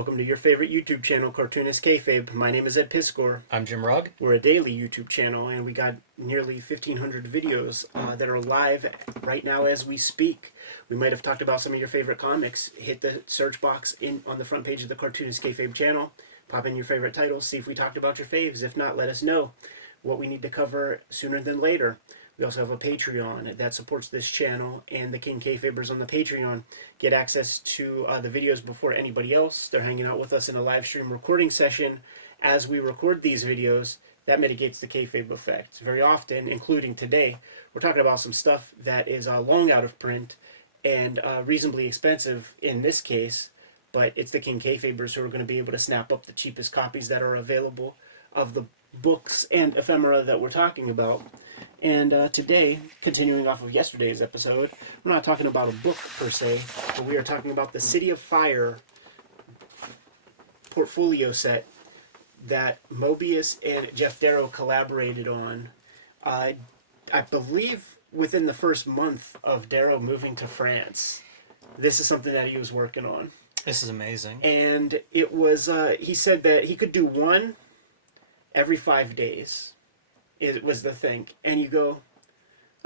Welcome to your favorite YouTube channel, Cartoonist Kayfabe. My name is Ed Piscor. I'm Jim Rugg. We're a daily YouTube channel, and we got nearly 1,500 videos that are live right now as we speak. We might have talked about some of your favorite comics. Hit the search box on the front page of the Cartoonist Kayfabe channel. Pop in your favorite titles, see if we talked about your faves. If not, let us know what we need to cover sooner than later. We also have a Patreon that supports this channel, and the King Kayfabers on the Patreon get access to the videos before anybody else. They're hanging out with us in a live stream recording session as we record these videos. That mitigates the kayfabe effect. Very often, including today, we're talking about some stuff that is long out of print and reasonably expensive in this case, but it's the King Kayfabers who are going to be able to snap up the cheapest copies that are available of the books and ephemera that we're talking about. And today, continuing off of yesterday's episode, we're not talking about a book per se, but we are talking about the City of Fire portfolio set that Moebius and Geof Darrow collaborated on. I believe within the first month of Darrow moving to France. This is something that he was working on. This is amazing. And it was, he said that he could do one every 5 days. It was the thing. And you go,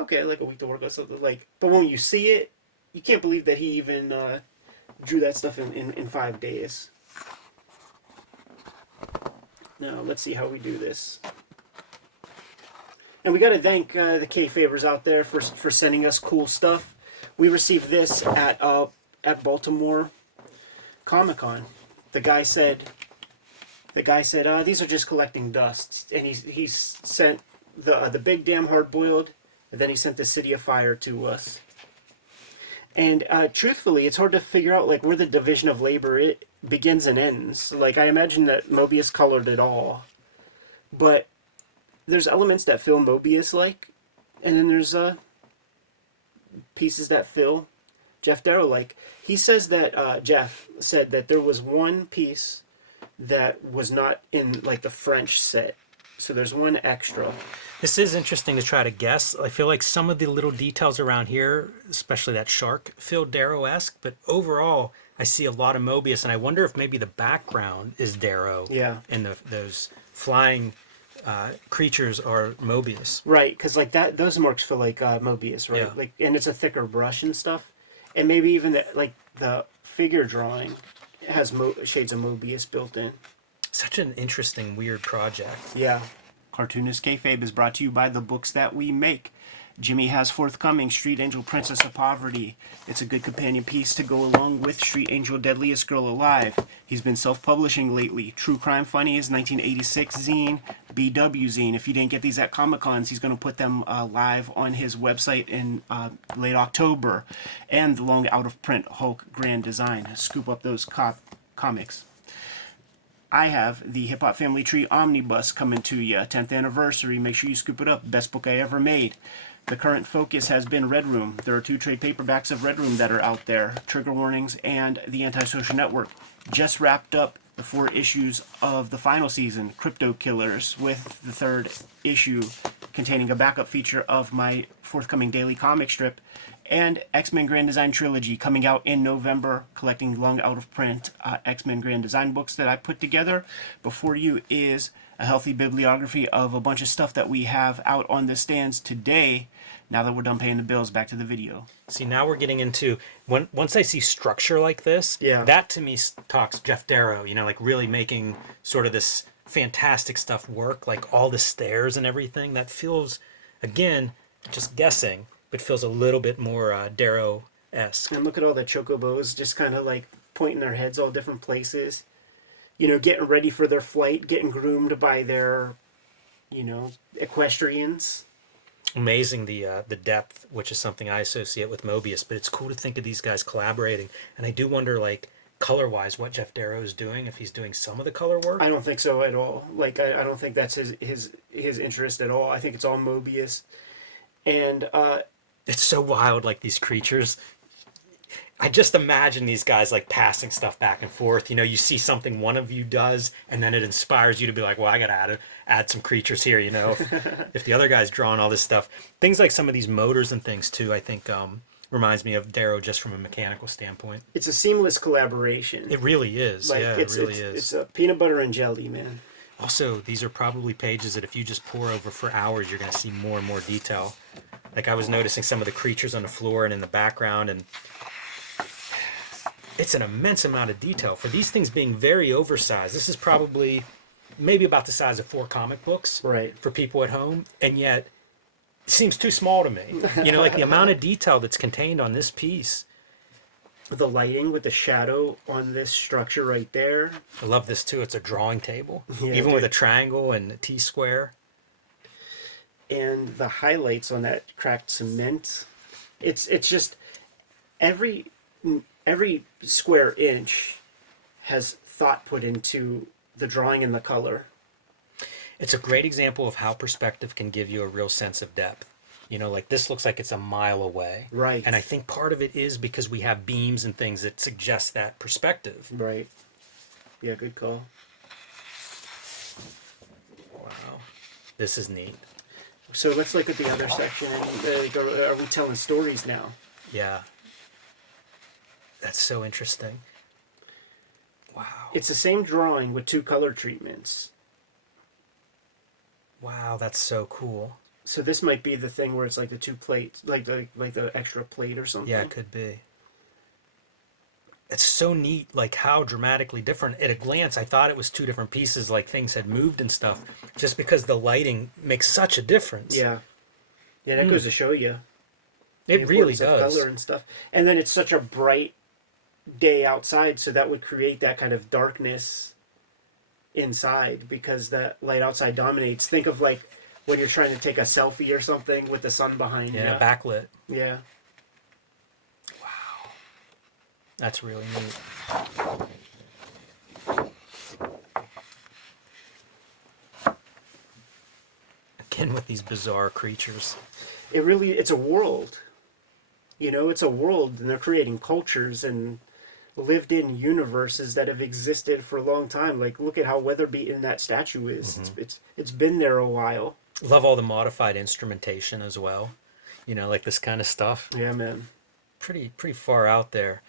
okay, like a week to work or something. But when you see it, you can't believe that he even drew that stuff in 5 days. Now, let's see how we do this. And we got to thank the Kayfabers out there for sending us cool stuff. We received this at Baltimore Comic-Con. The guy said, these are just collecting dust. And he sent the big damn hard-boiled, and then he sent the City of Fire to us. And truthfully, it's hard to figure out where the division of labor it begins and ends. I imagine that Moebius colored it all, but there's elements that feel Moebius-like, and then there's pieces that feel Geof Darrow-like. He says that Geof said that there was one piece that was not in the French set, so there's one extra. This is interesting to try to guess. I feel like some of the little details around here, especially that shark, feel Darrow-esque, but overall I see a lot of Moebius, and I wonder if maybe the background is Darrow. Yeah. And those flying creatures are Moebius. Right, because those marks feel like Moebius, right? Yeah. And it's a thicker brush and stuff, and maybe even the figure drawing has shades of Moebius built in. Such an interesting, weird project. Yeah. Cartoonist Kayfabe is brought to you by the books that we make. Jimmy has forthcoming Street Angel Princess of Poverty. It's a good companion piece to go along with Street Angel Deadliest Girl Alive. He's been self-publishing lately. True Crime Funnies, 1986 zine, BW zine. If you didn't get these at Comic-Cons, he's going to put them live on his website in late October. And the long out-of-print Hulk Grand Design. Scoop up those comics. I have the Hip Hop Family Tree Omnibus coming to you, 10th anniversary. Make sure you scoop it up. Best book I ever made. The current focus has been Red Room. There are 2 trade paperbacks of Red Room that are out there, Trigger Warnings and The Antisocial Network. Just wrapped up the 4 issues of the final season, Crypto Killers, with the 3rd issue containing a backup feature of my forthcoming daily comic strip, and X-Men Grand Design Trilogy coming out in November, collecting long out-of-print X-Men Grand Design books that I put together. Before you is a healthy bibliography of a bunch of stuff that we have out on the stands today. Now that we're done paying the bills, back to the video. See, now we're getting into, once I see structure like this, yeah, that to me talks Geof Darrow, really making sort of this fantastic stuff work, all the stairs and everything. That feels, again, just guessing, but feels a little bit more Darrow-esque. And look at all the chocobos just kind of pointing their heads all different places. Getting ready for their flight, getting groomed by their, equestrians. Amazing the depth, which is something I associate with Moebius, but it's cool to think of these guys collaborating. And I do wonder, color-wise, what Geof Darrow is doing, if he's doing some of the color work. I don't think so at all. I don't think that's his interest at all. I think it's all Moebius. And it's so wild, these creatures. I just imagine these guys passing stuff back and forth. You see something one of you does, and then it inspires you to be like, well, I gotta add some creatures here. If the other guy's drawing all this stuff, things like some of these motors and things too. I think reminds me of Darrow just from a mechanical standpoint. It's a seamless collaboration. It really is. Like, Yeah, it really is. It's a peanut butter and jelly, man. Also, these are probably pages that if you just pore over for hours, you're going to see more and more detail. Like I was noticing some of the creatures on the floor and in the background, and it's an immense amount of detail for these things being very oversized. This is probably maybe about the size of 4 comic books Right. for people at home, and yet it seems too small to me. You know, like the amount of detail that's contained on this piece. The lighting with the shadow on this structure right there. I love this too. It's a drawing table, Yeah, even with dude. a triangle and a T-square. And the highlights on that cracked cement. It's just every square inch has thought put into the drawing and the color. It's a great example of how perspective can give you a real sense of depth. You know, like this looks like it's a mile away. Right. And I think part of it is because we have beams and things that suggest that perspective. Right. Yeah, good call. Wow. This is neat. So let's look at the other section. Are we telling stories now? Yeah. That's so interesting. Wow. It's the same drawing with 2 color treatments. Wow, that's so cool. So this might be the thing where it's like the 2 plates, like the extra plate or something. Yeah, it could be. It's so neat, like how dramatically different. At a glance, I thought it was 2 different pieces, like things had moved and stuff, just because the lighting makes such a difference. Yeah. Yeah, that goes to show you. It the really importance of does. color and stuff. And then it's such a bright day outside, so that would create that kind of darkness inside because that light outside dominates. Think of like when you're trying to take a selfie or something with the sun behind Yeah, you. backlit. Yeah. Wow. That's really neat. Again, with these bizarre creatures. It's a world. You know, it's a world, and they're creating cultures and lived in universes that have existed for a long time. Like, look at how weather beaten that statue is. It's been there a while. Love all the modified instrumentation as well. You know, like this kind of stuff. Yeah, man. Pretty far out there.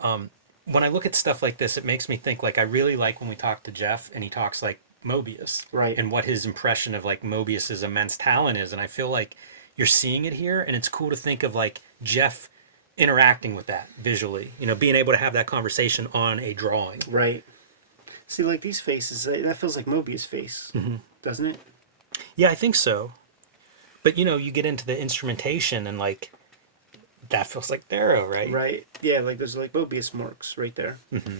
When I look at stuff like this, it makes me think, like, I really like when we talk to Jeff and he talks like Moebius. Right. And what his impression of like Moebius's immense talent is. And I feel like you're seeing it here, and it's cool to think of like Jeff interacting with that visually, you know, being able to have that conversation on a drawing. Right. See, like these faces, that feels like Moebius' face, doesn't it? Yeah, I think so. But, you know, you get into the instrumentation and like that feels like Darrow, right? Right. Yeah, like there's like Moebius marks right there. Mm-hmm.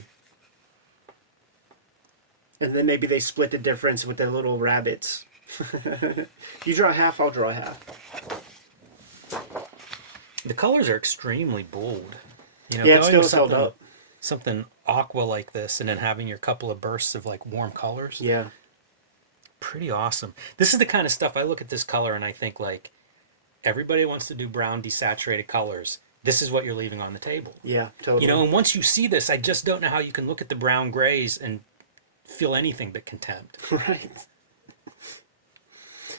And then maybe they split the difference with the little rabbits. You draw half, I'll draw half. The colors are extremely bold. You know, Yeah, it going still with held up. something aqua like this and then having your couple of bursts of like warm colors. Yeah. Pretty awesome. This is the kind of stuff I look at this color and I think like everybody wants to do brown desaturated colors. This is what you're leaving on the table. Yeah, totally. You know, and once you see this, I just don't know how you can look at the brown grays and feel anything but contempt. Right.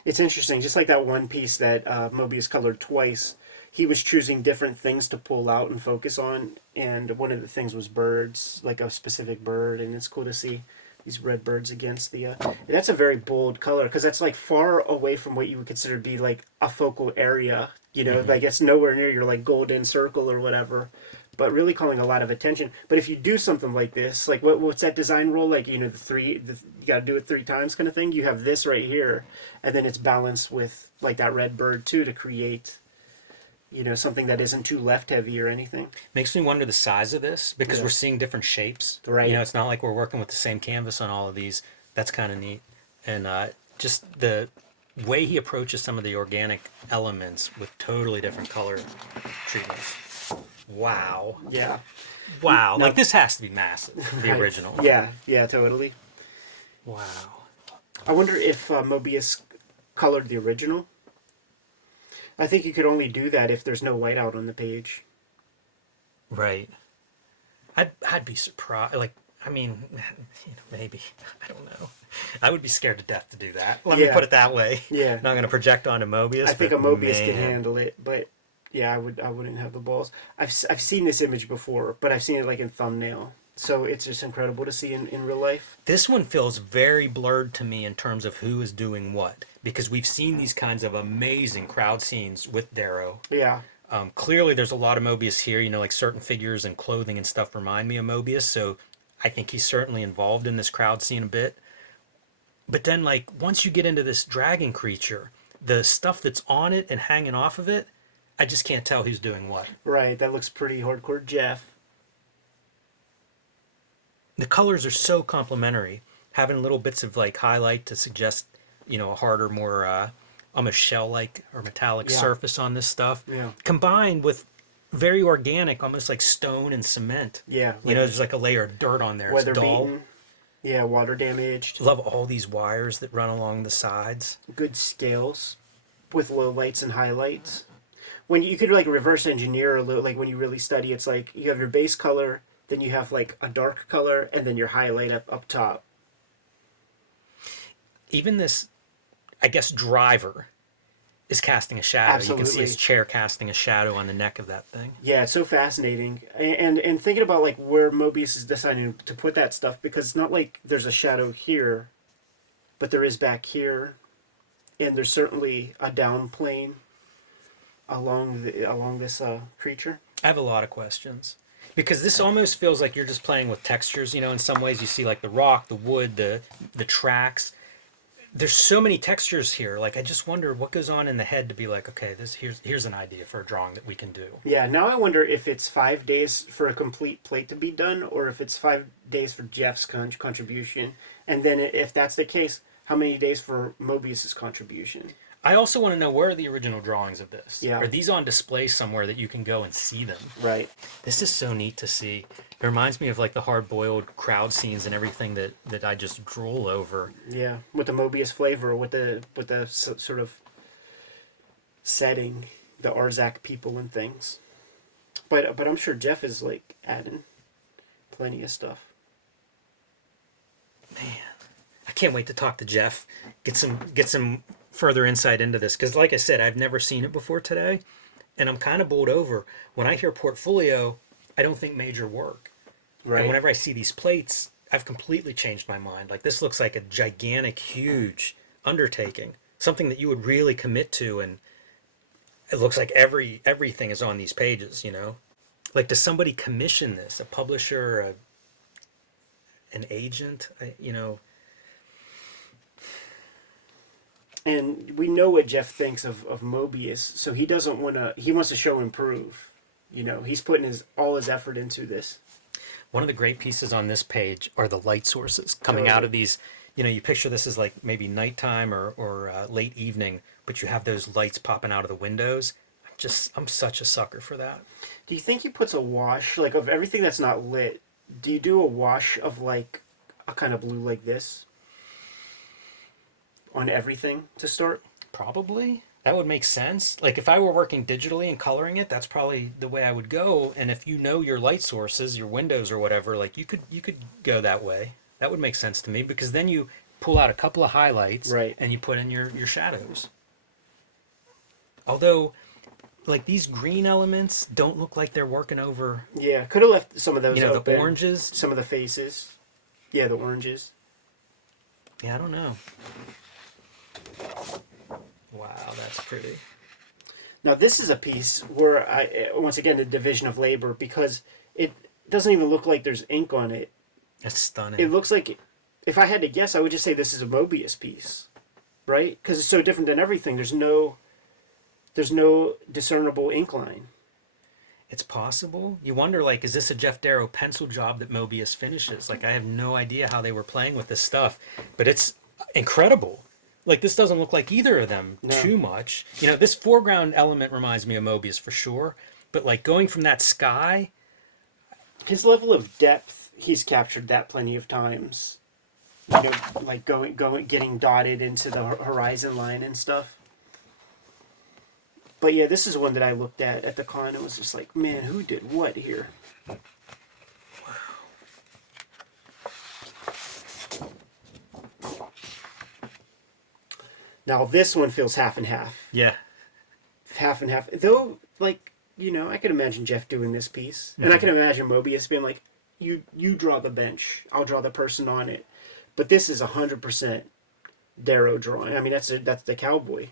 It's interesting. Just like that one piece that Moebius colored twice, he was choosing different things to pull out and focus on, and one of the things was birds, like a specific bird, and it's cool to see these red birds against the... that's a very bold color, because that's like far away from what you would consider to be like a focal area, you know, like it's nowhere near your like golden circle or whatever, but really calling a lot of attention. But if you do something like this, like what's that design rule, like, you know, you got to do it 3 times kind of thing, you have this right here, and then it's balanced with like that red bird too to create, you know, something that isn't too left heavy or anything. Makes me wonder the size of this because Yeah. we're seeing different shapes. Right. You know, it's not like we're working with the same canvas on all of these. That's kind of neat. And just the way he approaches some of the organic elements with totally different color treatments. Wow. Yeah. Wow. No. Like this has to be massive, the Right. original. Yeah, totally. Wow. I wonder if Moebius colored the original. I think you could only do that if there's no whiteout on the page. Right. I'd be surprised. Like, I mean, you know, maybe. I don't know. I would be scared to death to do that. Let me Yeah. put it that way. Yeah. Not going to project onto Moebius. I think a but Moebius can man. handle it, but Yeah, I wouldn't have the balls. I've seen this image before, but I've seen it like in thumbnail. So it's just incredible to see in real life. This one feels very blurred to me in terms of who is doing what, because we've seen these kinds of amazing crowd scenes with Darrow. Yeah. Clearly, there's a lot of Moebius here. You know, like certain figures and clothing and stuff remind me of Moebius. So I think he's certainly involved in this crowd scene a bit. But then, like, once you get into this dragon creature, the stuff that's on it and hanging off of it, I just can't tell who's doing what. Right. That looks pretty hardcore Jeff. The colors are so complementary. Having little bits of like highlight to suggest, you know, a harder, more almost shell-like or metallic surface on this stuff, combined with very organic, almost like stone and cement. Yeah. You know, there's like a layer of dirt on there. It's Weather dull. beaten. Yeah, water damaged. Love all these wires that run along the sides. Good scales with low lights and highlights. When you could like reverse engineer a little, like when you really study, it's like you have your base color, then you have like a dark color, and then your highlight up top. Even this, I guess, driver is casting a shadow. Absolutely. You can see his chair casting a shadow on the neck of that thing. Yeah, it's so fascinating. And thinking about like where Moebius is deciding to put that stuff, because it's not like there's a shadow here, but there is back here, and there's certainly a down plane along this creature. I have a lot of questions. Because this almost feels like you're just playing with textures, you know, in some ways you see like the rock, the wood, the tracks. There's so many textures here. Like, I just wonder what goes on in the head to be like, okay, here's an idea for a drawing that we can do. Yeah, now I wonder if it's 5 days for a complete plate to be done, or if it's 5 days for Jeff's contribution. And then if that's the case, how many days for Moebius's contribution? I also want to know, where are the original drawings of this? Yeah. Are these on display somewhere that you can go and see them? Right. This is so neat to see. It reminds me of like the hard-boiled crowd scenes and everything that I just drool over. Yeah, with the Moebius flavor, with the sort of setting, the Arzak people and things. But I'm sure Jeff is like adding plenty of stuff. Man, I can't wait to talk to Jeff. Get some further insight into this, because like I said, I've never seen it before today, and I'm kind of bowled over. When I hear portfolio, I don't think major work. Right. And whenever I see these plates, I've completely changed my mind. Like, this looks like a gigantic, huge undertaking, something that you would really commit to, and it looks like everything is on these pages, you know? Like, does somebody commission this? A publisher, an agent, you know? And we know what Jeff thinks of Moebius, so he doesn't want to. He wants to show and prove. You know, he's putting all his effort into this. One of the great pieces on this page are the light sources coming out of these. You know, you picture this as like maybe nighttime or late evening, but you have those lights popping out of the windows. I'm such a sucker for that. Do you think he puts a wash, like, of everything that's not lit? Do you do a wash of like a kind of blue like this on everything to start? Probably. That would make sense. Like, if I were working digitally and coloring it, that's probably the way I would go. And if you know your light sources, your windows or whatever, like, you could go that way. That would make sense to me, because then you pull out a couple of highlights, right, and you put in your shadows. Although, like, these green elements don't look like they're working over. Yeah, could have left some of those. You know, open. the oranges. Some of the faces. Yeah, the oranges. Yeah, I don't know. Wow, that's pretty. Now this is a piece where once again, the division of labor, because it doesn't even look like there's ink on it. It's stunning. It looks like, if I had to guess, I would just say this is a Moebius piece, right? Because it's so different than everything. There's no discernible ink line. It's possible. You wonder, like, is this a Jeff Darrow pencil job that Moebius finishes? Like, I have no idea how they were playing with this stuff, but it's incredible. Like, this doesn't look like either of them too much. You know, this foreground element reminds me of Moebius for sure, but like going from that sky. His level of depth, he's captured that plenty of times. You know, like getting dotted into the horizon line and stuff. But yeah, this is one that I looked at the con and was just like, man, who did what here? Now this one feels half and half. Yeah. half and half. Though, like, you know, I could imagine Jeff doing this piece, and I can imagine Moebius being like, "You draw the bench, I'll draw the person on it." But this is 100% Darrow drawing. I mean, that's the cowboy,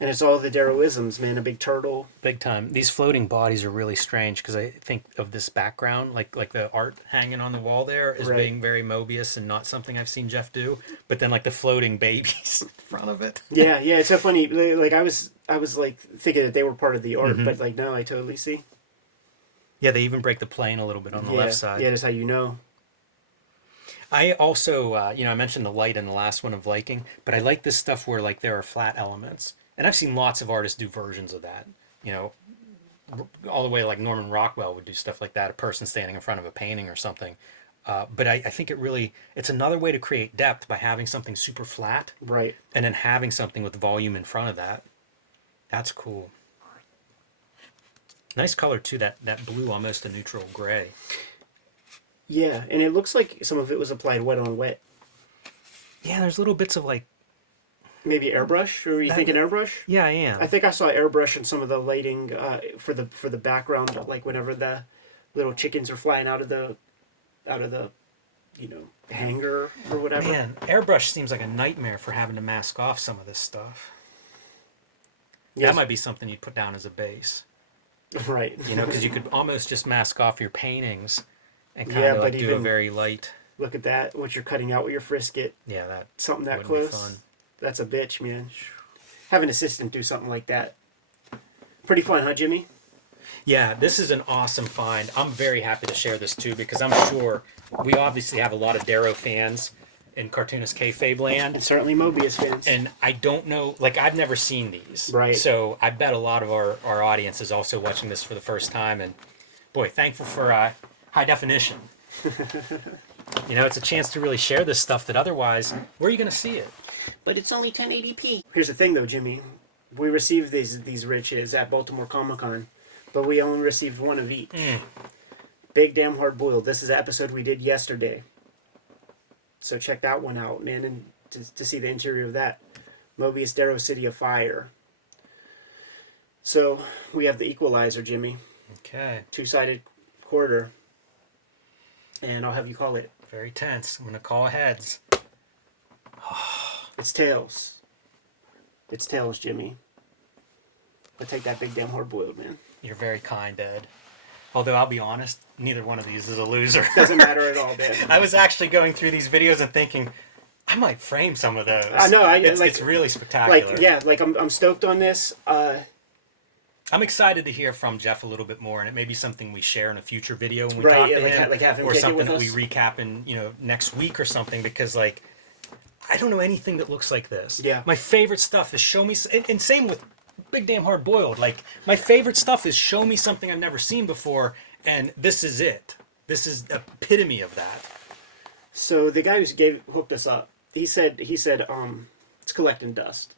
and it's all the Darrowisms, man. A big turtle. Big time. These floating bodies are really strange because I think of this background, like the art hanging on the wall there, as Right. being very Moebius and not something I've seen Jeff do. But then like the floating babies in front of it. Yeah, it's so funny. Like I was like thinking that they were part of the art, but like no, I totally see. Yeah, they even break the plane a little bit on the left side. Yeah, that's how you know. I also, you know, I mentioned the light in the last one of Viking, but I like this stuff where like there are flat elements. And I've seen lots of artists do versions of that, you know, all the way like Norman Rockwell would do stuff like that, a person standing in front of a painting or something. But I think it's another way to create depth by having something super flat. Right. And then having something with volume in front of that. That's cool. Nice color too, that blue, almost a neutral gray. Yeah, and it looks like some of it was applied wet on wet. Yeah, there's little bits of like... Maybe airbrush? Or are you thinking airbrush? Yeah, I am. I think I saw airbrush in some of the lighting for the background, like whenever the little chickens are flying out of the you know, hangar or whatever. Man, airbrush seems like a nightmare for having to mask off some of this stuff. Yes. That might be something you'd put down as a base. Right. You know, because you could almost just mask off your paintings and kind Yeah, of but like do a even- very light... Look at that, what you're cutting out with your frisket. Yeah, that Something that wouldn't be close. fun. That's a bitch, man. Have an assistant do something like that. Pretty fun, huh, Jimmy? Yeah, this is an awesome find. I'm very happy to share this too because I'm sure we obviously have a lot of Darrow fans in Cartoonist Kayfabe land. And certainly Moebius fans. And I don't know, like I've never seen these. Right. So I bet a lot of our audience is also watching this for the first time. And boy, thankful for high definition. You know, it's a chance to really share this stuff that otherwise, where are you going to see it? But it's only 1080p. Here's the thing, though, Jimmy. We received these riches at Baltimore Comic Con, but we only received one of each. Big Damn Hard Boiled. This is an episode we did yesterday. So check that one out, man, and to see the interior of that. Moebius Darrow City of Fire. So we have the Equalizer, Jimmy. Okay. Two-sided quarter. And I'll have you call it. Very tense. I'm going to call heads. It's tails. It's tails, Jimmy. But take that big damn hard boiled, man. You're very kind, Ed. Although I'll be honest, neither one of these is a loser. Doesn't matter at all, man. I was actually going through these videos and thinking, I might frame some of those. I know. It's really spectacular. Like, yeah, like I'm stoked on this. I'm excited to hear from Jeff a little bit more, and it may be something we share in a future video when we Right, talk yeah, to like him, like have him or kick it something with that us. we recap in next week or something. Because like, I don't know anything that looks like this. Yeah. My favorite stuff is show me, and same with Big Damn Hard Boiled. Like my favorite stuff is show me something I've never seen before, and this is it. This is the epitome of that. So the guy who hooked us up, he said it's collecting dust.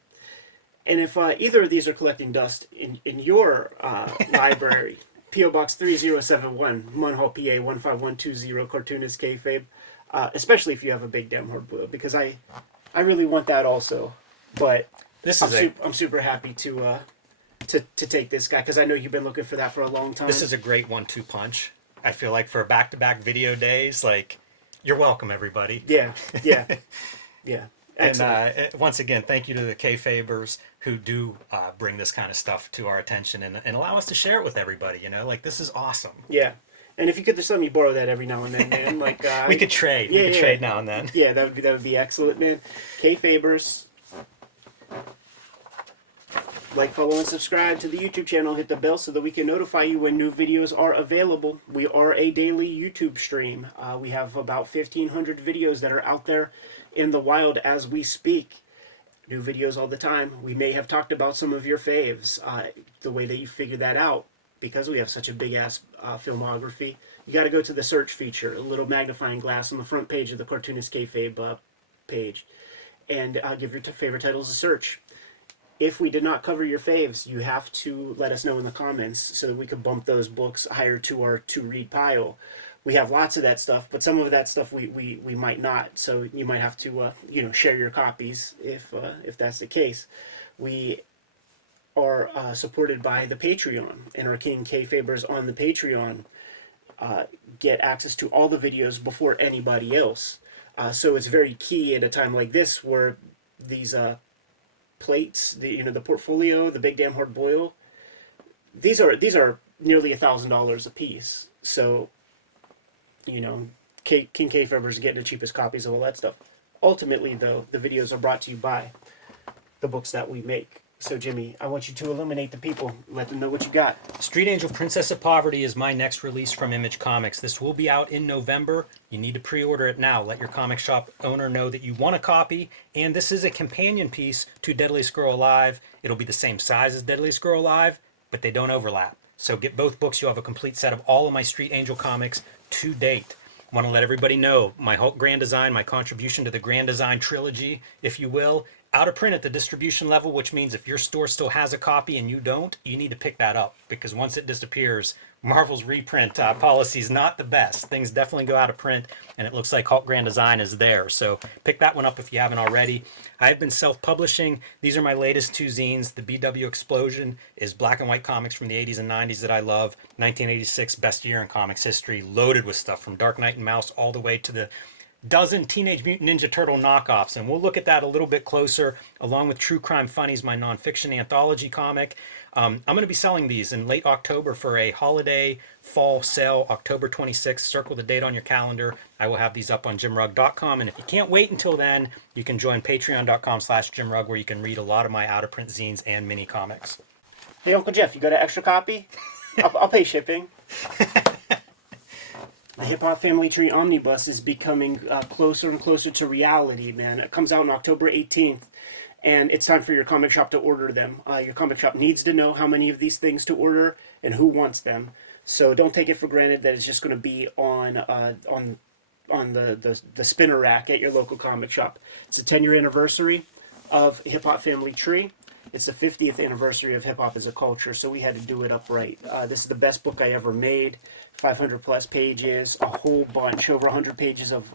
And if either of these are collecting dust in your library, P.O. Box 3071, Munhall, PA 15120, Cartoonist Kayfabe, especially if you have a Big Damn Hard Boiled, because I really want that also. But This is I'm super happy to take this guy, because I know you've been looking for that for a long time. This is a great 1-2 punch. I feel like for back-to-back video days, like, you're welcome, everybody. Yeah. And Excellent. once again, thank you to the Kayfabers who do bring this kind of stuff to our attention and allow us to share it with everybody. You know, like this is awesome. Yeah. And if you could just let me borrow that every now and then, man. Like We could trade. Yeah, we could yeah. trade now and then. Yeah, that would be excellent, man. Kayfabers. Like, follow, and subscribe to the YouTube channel. Hit the bell so that we can notify you when new videos are available. We are a daily YouTube stream. We have about 1,500 videos that are out there in the wild as we speak. New videos all the time. We may have talked about some of your faves. The way that you figure that out, because we have such a big-ass filmography, you got to go to the search feature, a little magnifying glass on the front page of the Cartoonist Kayfabe page, and give your favorite titles a search. If we did not cover your faves, you have to let us know in the comments so that we could bump those books higher to our to-read pile. We have lots of that stuff, but some of that stuff we might not. So you might have to share your copies if that's the case. We are supported by the Patreon, and our King Kayfabers on the Patreon get access to all the videos before anybody else. So it's very key at a time like this where these plates, the portfolio, the big damn hard boil, these are nearly $1,000 a piece. So, King Kayfabers are getting the cheapest copies of all that stuff. Ultimately, though, the videos are brought to you by the books that we make. So, Jimmy, I want you to illuminate the people. Let them know what you got. Street Angel Princess of Poverty is my next release from Image Comics. This will be out in November. You need to pre-order it now. Let your comic shop owner know that you want a copy. And this is a companion piece to Deadliest Girl Alive. It'll be the same size as Deadliest Girl Alive, but they don't overlap. So get both books. You'll have a complete set of all of my Street Angel comics to date. I want to let everybody know my Hulk Grand Design, my contribution to the Grand Design trilogy, if you will, out of print at the distribution level, which means if your store still has a copy and you don't, you need to pick that up, because once it disappears, Marvel's reprint policy is not the best. Things definitely go out of print, and it looks like Hulk Grand Design is there. So pick that one up if you haven't already. I've been self-publishing. These are my latest two zines. The BW Explosion is black and white comics from the 80s and 90s that I love. 1986, best year in comics history, loaded with stuff from Dark Knight and Mouse all the way to the dozen Teenage Mutant Ninja Turtle knockoffs, and we'll look at that a little bit closer, along with True Crime Funnies, my nonfiction anthology comic. I'm going to be selling these in late October for a holiday fall sale, October 26th. Circle the date on your calendar. I will have these up on jimrugg.com, and if you can't wait until then, you can join patreon.com/jimrugg, where you can read a lot of my out-of-print zines and mini comics. Hey, Uncle Jeff, you got an extra copy? I'll pay shipping. The Hip Hop Family Tree Omnibus is becoming closer and closer to reality, man. It comes out on October 18th, and it's time for your comic shop to order them. Your comic shop needs to know how many of these things to order and who wants them. So don't take it for granted that it's just going to be on the spinner rack at your local comic shop. It's the 10-year anniversary of Hip Hop Family Tree. It's the 50th anniversary of hip hop as a culture, so we had to do it upright. This is the best book I ever made. 500 plus pages, a whole bunch, over 100 pages of,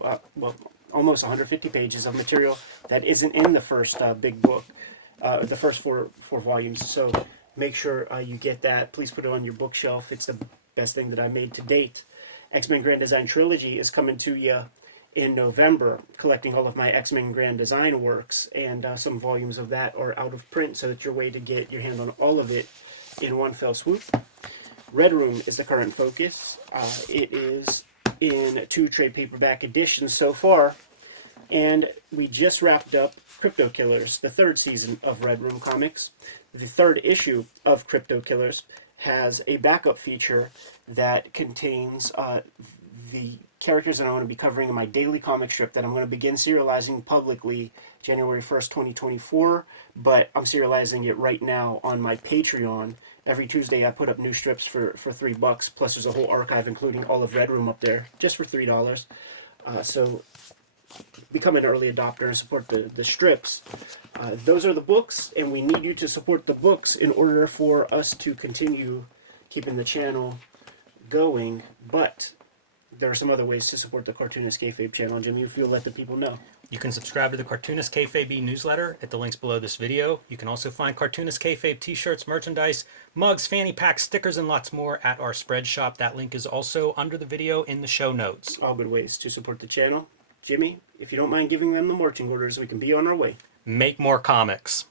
almost 150 pages of material that isn't in the first big book, the first four volumes. So make sure you get that. Please put it on your bookshelf. It's the best thing that I made to date. X-Men Grand Design Trilogy is coming to you in November, collecting all of my X-Men Grand Design works, and some volumes of that are out of print, so that's your way to get your hand on all of it in one fell swoop. Red Room is the current focus. It is in 2 trade paperback editions so far, and we just wrapped up Crypto Killers, the 3rd season of Red Room Comics. The 3rd issue of Crypto Killers has a backup feature that contains the characters that I want to be covering in my daily comic strip that I'm going to begin serializing publicly January 1st, 2024, but I'm serializing it right now on my Patreon. Every Tuesday I put up new strips for $3, plus there's a whole archive including all of Red Room up there, just for $3. So become an early adopter and support the strips. Those are the books, and we need you to support the books in order for us to continue keeping the channel going, but there are some other ways to support the Cartoonist Kayfabe channel. Jimmy, if you'll let the people know. You can subscribe to the Cartoonist Kayfabe newsletter at the links below this video. You can also find Cartoonist Kayfabe t-shirts, merchandise, mugs, fanny packs, stickers, and lots more at our spread shop. That link is also under the video in the show notes. All good ways to support the channel. Jimmy, if you don't mind giving them the marching orders, we can be on our way. Make more comics.